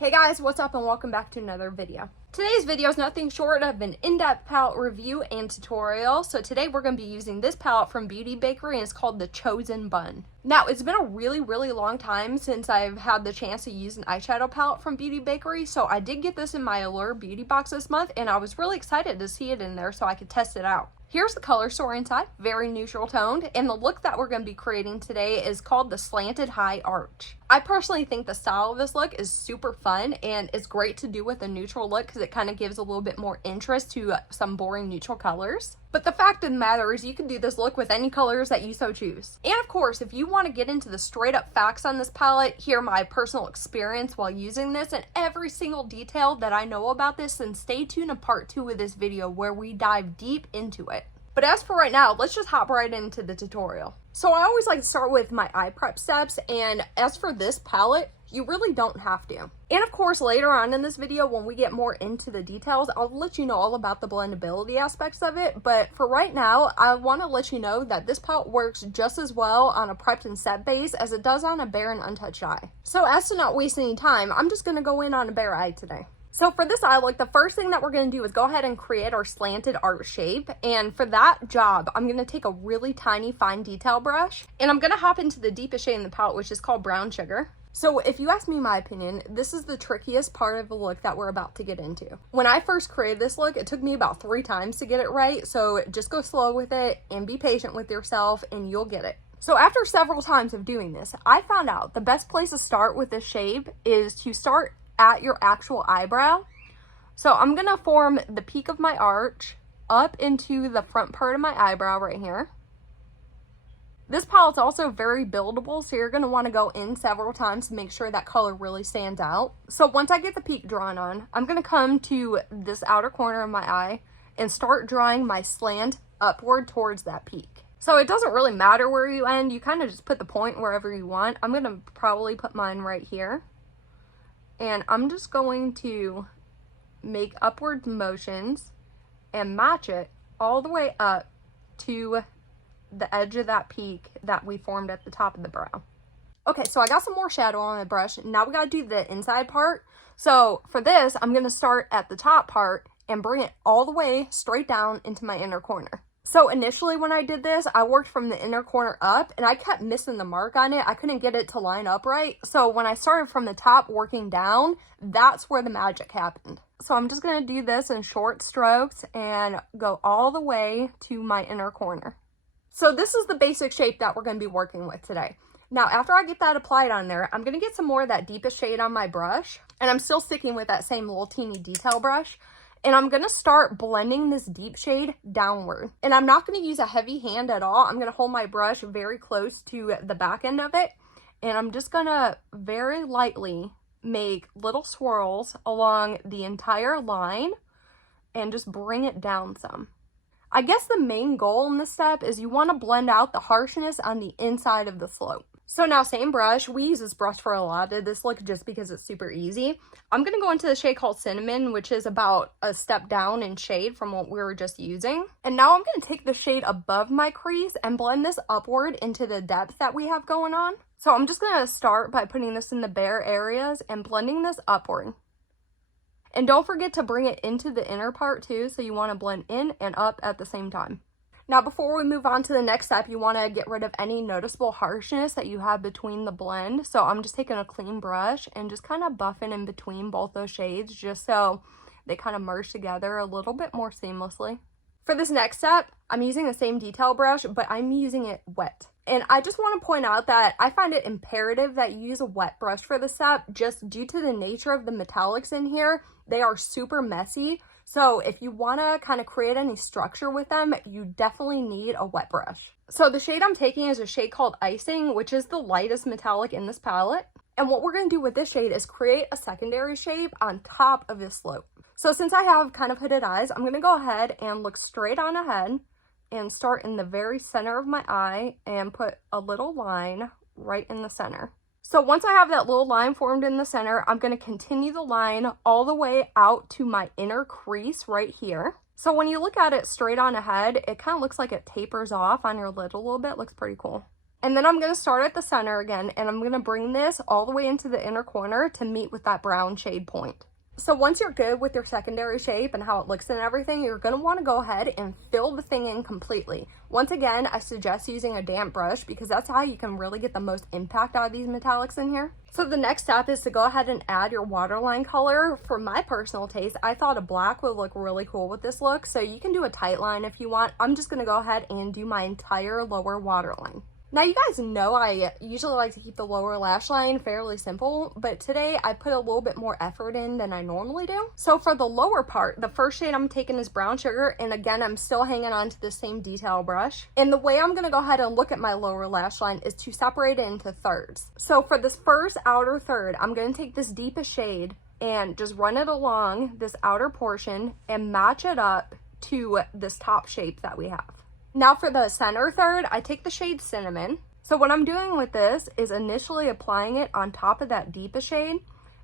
Hey guys, what's up and welcome back to another video. Today's video is nothing short of an in-depth palette review and tutorial. So today we're going to be using this palette from Beauty Bakerie and it's called the Chosen Bun. Now, it's been a really long time since I've had the chance to use an eyeshadow palette from Beauty Bakerie. So I did get this in my Allure beauty box this month and I was really excited to see it in there so I could test it out. Here's the color story inside, very neutral toned, and the look that we're going to be creating today is called the Slanted High Arch. I personally think the style of this look is super fun and it's great to do with a neutral look because it kind of gives a little bit more interest to some boring neutral colors. But the fact of the matter is you can do this look with any colors that you so choose. And of course, if you want to get into the straight up facts on this palette, hear my personal experience while using this and every single detail that I know about this, then stay tuned to part 2 of this video where we dive deep into it. But as for right now, let's just hop right into the tutorial. So I always like to start with my eye prep steps, and as for this palette, you really don't have to. And of course, later on in this video, when we get more into the details, I'll let you know all about the blendability aspects of it. But for right now, I want to let you know that this palette works just as well on a prepped and set base as it does on a bare and untouched eye. So as to not waste any time, I'm just going to go in on a bare eye today. So for this eye look, the first thing that we're going to do is go ahead and create our slanted arch shape. And for that job, I'm going to take a really tiny fine detail brush and I'm going to hop into the deepest shade in the palette, which is called Brown Sugar. So if you ask me my opinion, this is the trickiest part of the look that we're about to get into. When I first created this look, it took me about 3 times to get it right. So just go slow with it and be patient with yourself and you'll get it. So after several times of doing this, I found out the best place to start with this shape is to start at your actual eyebrow. So I'm gonna form the peak of my arch up into the front part of my eyebrow right here. This palette's also very buildable, so you're gonna wanna go in several times to make sure that color really stands out. So once I get the peak drawn on, I'm gonna come to this outer corner of my eye and start drawing my slant upward towards that peak. So it doesn't really matter where you end, you kind of just put the point wherever you want. I'm gonna probably put mine right here. And I'm just going to make upward motions and match it all the way up to the edge of that peak that we formed at the top of the brow. Okay, so I got some more shadow on my brush. Now we got to do the inside part. So for this, I'm going to start at the top part and bring it all the way straight down into my inner corner. So initially when I did this, I worked from the inner corner up and I kept missing the mark on it. I couldn't get it to line up right. So when I started from the top working down, that's where the magic happened. So I'm just going to do this in short strokes and go all the way to my inner corner. So this is the basic shape that we're going to be working with today. Now, after I get that applied on there, I'm going to get some more of that deepest shade on my brush. And I'm still sticking with that same little teeny detail brush. And I'm going to start blending this deep shade downward. And I'm not going to use a heavy hand at all. I'm going to hold my brush very close to the back end of it. And I'm just going to very lightly make little swirls along the entire line and just bring it down some. I guess the main goal in this step is you want to blend out the harshness on the inside of the slope. So now same brush, we use this brush for a lot of this look just because it's super easy. I'm going to go into the shade called Cinnamon, which is about a step down in shade from what we were just using. And now I'm going to take the shade above my crease and blend this upward into the depth that we have going on. So I'm just going to start by putting this in the bare areas and blending this upward. And don't forget to bring it into the inner part too, so you want to blend in and up at the same time. Now, before we move on to the next step, you want to get rid of any noticeable harshness that you have between the blend. So I'm just taking a clean brush and just kind of buffing in between both those shades just so they kind of merge together a little bit more seamlessly. For this next step, I'm using the same detail brush, but I'm using it wet. And I just want to point out that I find it imperative that you use a wet brush for this step just due to the nature of the metallics in here. They are super messy. So if you want to kind of create any structure with them, you definitely need a wet brush. So the shade I'm taking is a shade called Icing, which is the lightest metallic in this palette. And what we're going to do with this shade is create a secondary shape on top of this slope. So since I have kind of hooded eyes, I'm going to go ahead and look straight on ahead and start in the very center of my eye and put a little line right in the center. So once I have that little line formed in the center, I'm going to continue the line all the way out to my inner crease right here. So when you look at it straight on ahead, it kind of looks like it tapers off on your lid a little bit. Looks pretty cool. And then I'm going to start at the center again, and I'm going to bring this all the way into the inner corner to meet with that brown shade point. So once you're good with your secondary shape and how it looks and everything, you're going to want to go ahead and fill the thing in completely. Once again, I suggest using a damp brush because that's how you can really get the most impact out of these metallics in here. So the next step is to go ahead and add your waterline color. For my personal taste, I thought a black would look really cool with this look, so you can do a tight line if you want. I'm just going to go ahead and do my entire lower waterline. Now, you guys know I usually like to keep the lower lash line fairly simple, but today I put a little bit more effort in than I normally do. So for the lower part, the first shade I'm taking is brown sugar, and again, I'm still hanging on to the same detail brush. And the way I'm going to go ahead and look at my lower lash line is to separate it into thirds. So for this first outer third, I'm going to take this deepest shade and just run it along this outer portion and match it up to this top shape that we have. Now for the center third, I take the shade Cinnamon. So what I'm doing with this is initially applying it on top of that deepest shade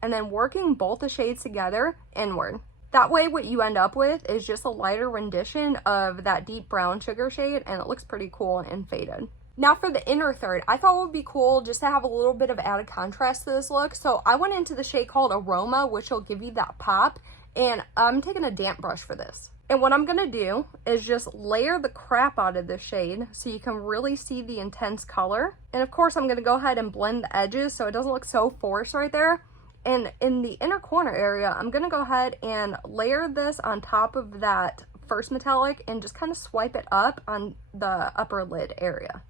and then working both the shades together inward. That way what you end up with is just a lighter rendition of that deep brown sugar shade, and it looks pretty cool and faded. Now for the inner third, I thought it would be cool just to have a little bit of added contrast to this look. So I went into the shade called Aroma, which will give you that pop, and I'm taking a damp brush for this. And what I'm going to do is just layer the crap out of this shade so you can really see the intense color. And of course, I'm going to go ahead and blend the edges so it doesn't look so forced right there. And in the inner corner area, I'm going to go ahead and layer this on top of that first metallic and just kind of swipe it up on the upper lid area.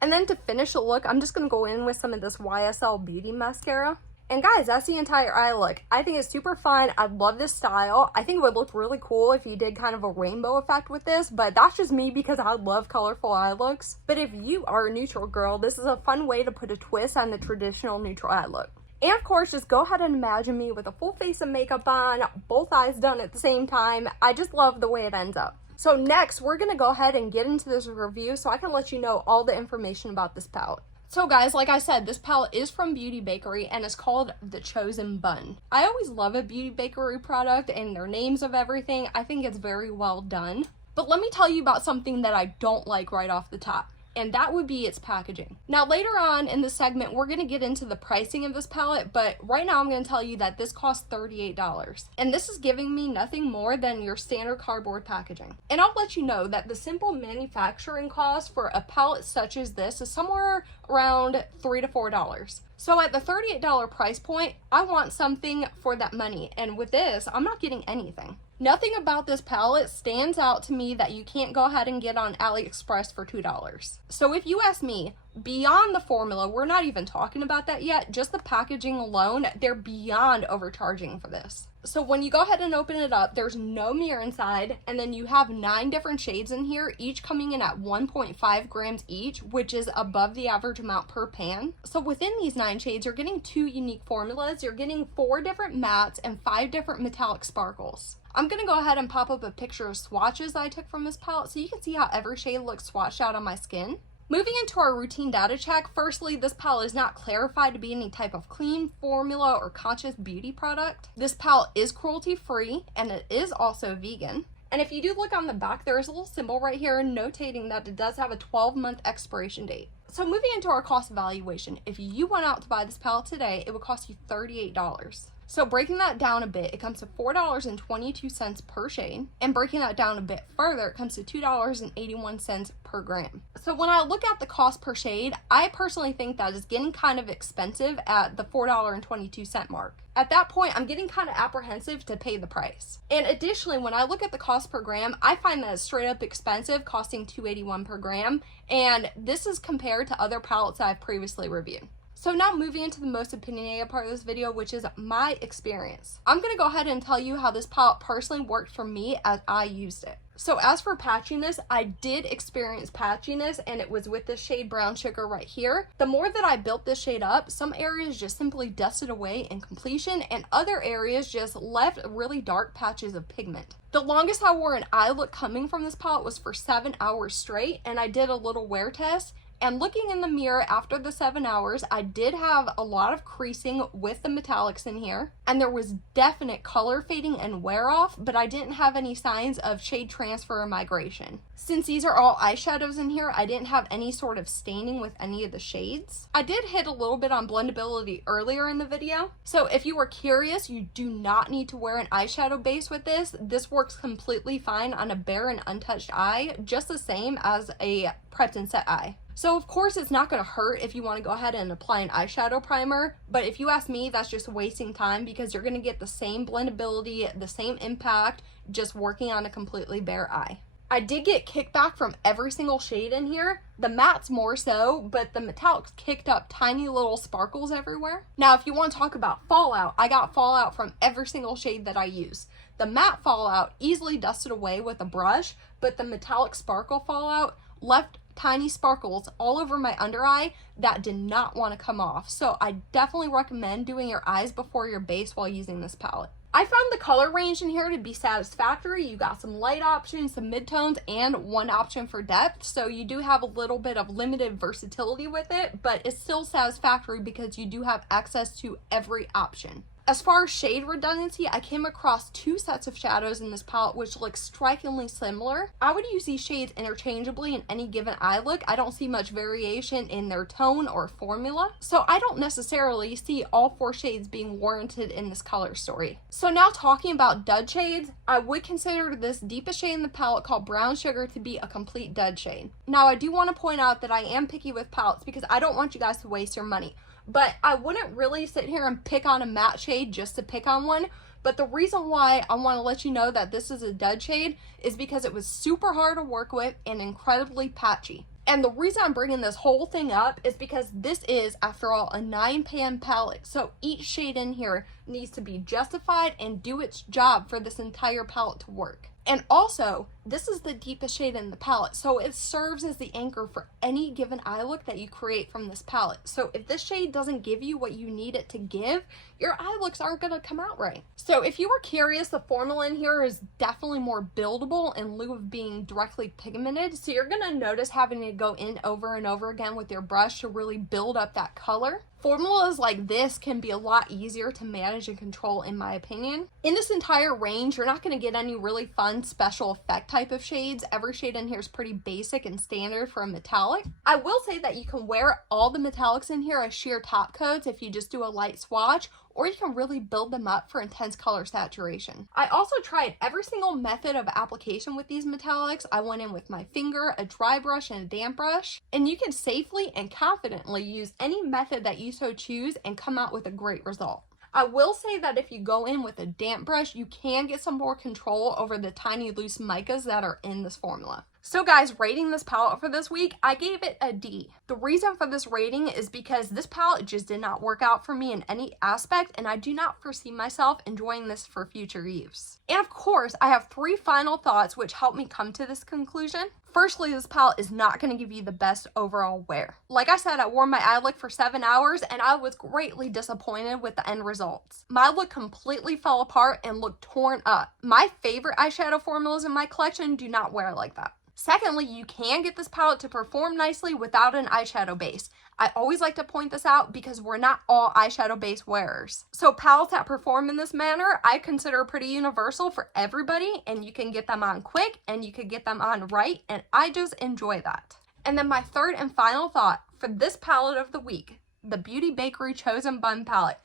And then to finish the look, I'm just going to go in with some of this YSL Beauty Mascara. And guys, that's the entire eye look. I think it's super fun. I love this style. I think it would look really cool if you did kind of a rainbow effect with this, but that's just me because I love colorful eye looks. But if you are a neutral girl, this is a fun way to put a twist on the traditional neutral eye look. And of course, just go ahead and imagine me with a full face of makeup on, both eyes done at the same time. I just love the way it ends up. So next, we're going to go ahead and get into this review so I can let you know all the information about this palette. So guys, like I said, this palette is from Beauty Bakerie and it's called The Chosen Bun. I always love a Beauty Bakerie product and their names of everything. I think it's very well done. But let me tell you about something that I don't like right off the top, and that would be its packaging. Now later on in the segment, we're going to get into the pricing of this palette, but right now I'm going to tell you that this costs $38. And this is giving me nothing more than your standard cardboard packaging. And I'll let you know that the simple manufacturing cost for a palette such as this is somewhere around $3 to $4. So at the $38 price point, I want something for that money. And with this, I'm not getting anything. Nothing about this palette stands out to me that you can't go ahead and get on AliExpress for $2. So if you ask me, beyond the formula, we're not even talking about that yet, just the packaging alone, they're beyond overcharging for this. So when you go ahead and open it up, there's no mirror inside, and then you have 9 different shades in here, each coming in at 1.5 grams each, which is above the average amount per pan. So within these 9 shades, you're getting 2 unique formulas. You're getting 4 different mattes and 5 different metallic sparkles. I'm going to go ahead and pop up a picture of swatches that I took from this palette so you can see how every shade looks swatched out on my skin. Moving into our routine data check, firstly, this palette is not clarified to be any type of clean formula or conscious beauty product. This palette is cruelty-free and it is also vegan. And if you do look on the back, there is a little symbol right here notating that it does have a 12-month expiration date. So moving into our cost evaluation, if you went out to buy this palette today, it would cost you $38. So breaking that down a bit, it comes to $4.22 per shade, and breaking that down a bit further, it comes to $2.81 per gram. So when I look at the cost per shade, I personally think that is getting kind of expensive at the $4.22 mark. At that point, I'm getting kind of apprehensive to pay the price. And additionally, when I look at the cost per gram, I find that it's straight up expensive, costing $2.81 per gram, and this is compared to other palettes I've previously reviewed. So now moving into the most opinionated part of this video, which is my experience. I'm going to go ahead and tell you how this palette personally worked for me as I used it. So as for patchiness, I did experience patchiness, and it was with this shade Brown Sugar right here. The more that I built this shade up, some areas just simply dusted away in completion, and other areas just left really dark patches of pigment. The longest I wore an eye look coming from this palette was for 7 hours straight, and I did a little wear test. And looking in the mirror after the 7 hours, I did have a lot of creasing with the metallics in here, and there was definite color fading and wear off, but I didn't have any signs of shade transfer or migration. Since these are all eyeshadows in here, I didn't have any sort of staining with any of the shades. I did hit a little bit on blendability earlier in the video, so if you were curious, you do not need to wear an eyeshadow base with this. This works completely fine on a bare and untouched eye, just the same as a prepped and set eye. So of course it's not going to hurt if you want to go ahead and apply an eyeshadow primer, but if you ask me, that's just wasting time because you're going to get the same blendability, the same impact, just working on a completely bare eye. I did get kickback from every single shade in here. The mattes more so, but the metallics kicked up tiny little sparkles everywhere. Now, if you want to talk about fallout, I got fallout from every single shade that I use. The matte fallout easily dusted away with a brush, but the metallic sparkle fallout left tiny sparkles all over my under eye that did not want to come off. So I definitely recommend doing your eyes before your base while using this palette. I found the color range in here to be satisfactory. You got some light options, some midtones, and one option for depth. So you do have a little bit of limited versatility with it, but it's still satisfactory because you do have access to every option. As far as shade redundancy, I came across 2 sets of shadows in this palette which look strikingly similar. I would use these shades interchangeably in any given eye look. I don't see much variation in their tone or formula, so I don't necessarily see all 4 shades being warranted in this color story. So now talking about dud shades, I would consider this deepest shade in the palette called Brown Sugar to be a complete dud shade. Now I do want to point out that I am picky with palettes because I don't want you guys to waste your money. But I wouldn't really sit here and pick on a matte shade just to pick on one. But the reason why I want to let you know that this is a dud shade is because it was super hard to work with and incredibly patchy. And the reason I'm bringing this whole thing up is because this is, after all, a 9pan palette. So each shade in here needs to be justified and do its job for this entire palette to work. And also, this is the deepest shade in the palette, so it serves as the anchor for any given eye look that you create from this palette. So if this shade doesn't give you what you need it to give, your eye looks aren't going to come out right. So if you were curious, the formula in here is definitely more buildable in lieu of being directly pigmented. So you're going to notice having to go in over and over again with your brush to really build up that color. Formulas like this can be a lot easier to manage and control, in my opinion. In this entire range, you're not going to get any really fun special effect type of shades. Every shade in here is pretty basic and standard for a metallic. I will say that you can wear all the metallics in here as sheer top coats if you just do a light swatch, or you can really build them up for intense color saturation. I also tried every single method of application with these metallics. I went in with my finger, a dry brush, and a damp brush, and you can safely and confidently use any method that you so choose and come out with a great result. I will say that if you go in with a damp brush, you can get some more control over the tiny loose micas that are in this formula. So guys, rating this palette for this week, I gave it a D. The reason for this rating is because this palette just did not work out for me in any aspect, and I do not foresee myself enjoying this for future use. And of course, I have 3 final thoughts which help me come to this conclusion. Firstly, this palette is not going to give you the best overall wear. Like I said, I wore my eye look for 7 hours and I was greatly disappointed with the end results. My look completely fell apart and looked torn up. My favorite eyeshadow formulas in my collection do not wear like that. Secondly, you can get this palette to perform nicely without an eyeshadow base. I always like to point this out because we're not all eyeshadow base wearers. So palettes that perform in this manner, I consider pretty universal for everybody, and you can get them on quick and you can get them on right, and I just enjoy that. And then my third and final thought for this palette of the week, the Beauty Bakerie Chosen Bun palette,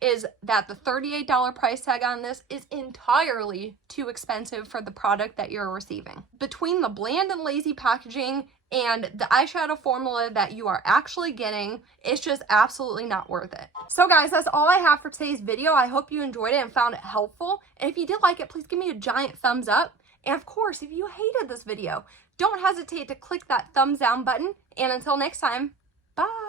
is that the $38 price tag on this is entirely too expensive for the product that you're receiving. Between the bland and lazy packaging and the eyeshadow formula that you are actually getting, it's just absolutely not worth it. So guys, that's all I have for today's video. I hope you enjoyed it and found it helpful. And if you did like it, please give me a giant thumbs up. And of course, if you hated this video, don't hesitate to click that thumbs down button. And until next time, bye.